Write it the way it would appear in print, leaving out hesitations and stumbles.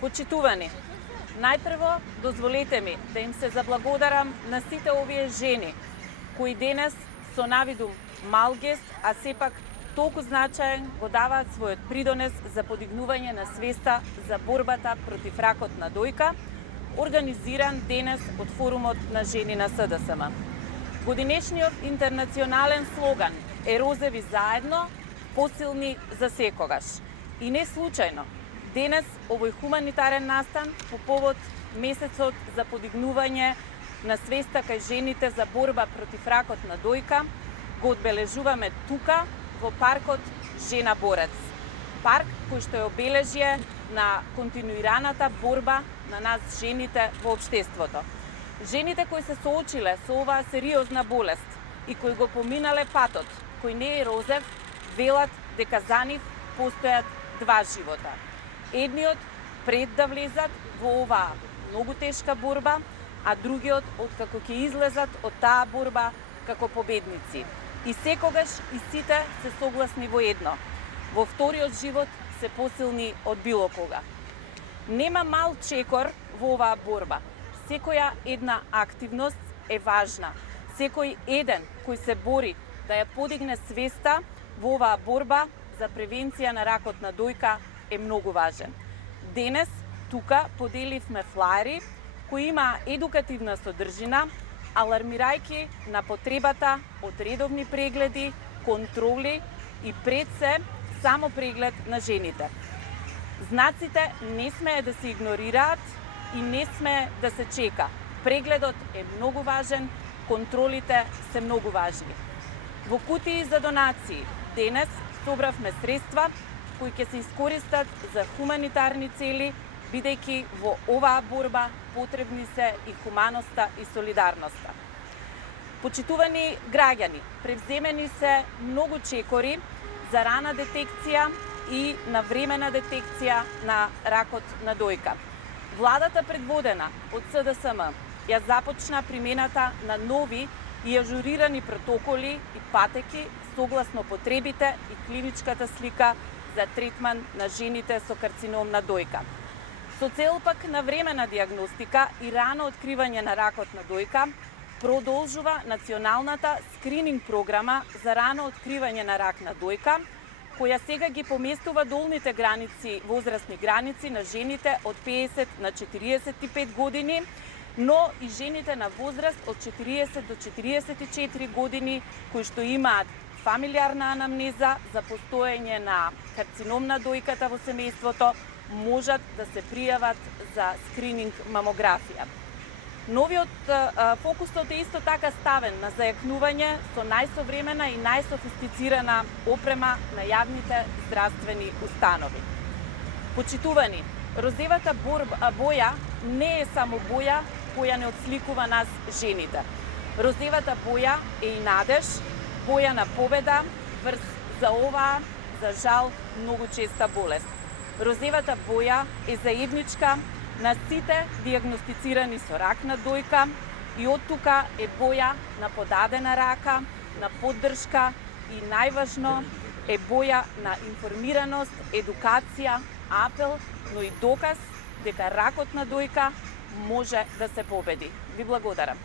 Почитувани, најпрво дозволете ми да им се заблагодарам на сите овие жени кои денес со навидум мал гест, а сепак толку значаен го даваат својот придонес за подигнување на свеста за борбата против ракот на дојка, организиран денес од форумот на жени на СДСМ. Годинешниот интернационален слоган е "Розеви заедно, посилни за секогаш". И не случајно, денес овој хуманитарен настан по повод месецот за подигнување на свеста кај жените за борба против ракот на дојка го одбележуваме тука во паркот Жена Борец. Парк кој што е обележје на континуираната борба на нас жените во општеството. Жените кои се соочиле со оваа сериозна болест и кои го поминале патот, кој не е розев, велат дека за нив постојат два живота. Едниот пред да влезат во оваа многу тешка борба, а другиот откако ќе излезат од таа борба како победници. И секогаш и сите се согласни во едно. Во вториот живот се посилни од било кога. Нема мал чекор во оваа борба. Секоја една активност е важна. Секој еден кој се бори да ја подигне свеста во оваа борба за превенција на ракот на дојка е многу важен. Денес тука поделивме флаери кои имаа едукативна содржина, алармирајќи на потребата од редовни прегледи, контроли и пред се само преглед на жените. Знаците не смее да се игнорираат и не смее да се чека. Прегледот е многу важен, контролите се многу важни. Во кутии за донации денес собравме средства кои ќе се искористат за хуманитарни цели, бидејќи во оваа борба потребни се и хуманоста и солидарноста. Почитувани граѓани, превземени се многу чекори за рана детекција и навремена детекција на ракот на дојка. Владата предводена од СДСМ ја започна примената на нови и ажурирани протоколи и патеки согласно потребите и клиничката слика за третман на жените со карцином на дојка. Со цел пак на времена диагностика и рано откривање на ракот на дојка, продолжува националната скрининг програма за рано откривање на рак на дојка, која сега ги поместува долните граници, возрастни граници на жените од 50 на 45 години, но и жените на возраст од 40 до 44 години кои што имаат фамилиарна анамнеза за постоење на карцином на дојката во семејството, можат да се пријават за скрининг мамографија. Новиот фокусот е исто така ставен на зајакнување со најсовремена и најсофистицирана опрема на јавните здравствени установи. Почитувани, розевата боја не е само боја која не отсликува нас жените. Розевата боја е и надеж, боја на победа врз за оваа, за жал, многу честа болест. Розевата боја е заедничка на сите диагностицирани со рак на дојка и од тука е боја на подадена рака, на поддршка и најважно е боја на информираност, едукација, апел, но и доказ дека ракот на дојка може да се победи. Ви благодарам.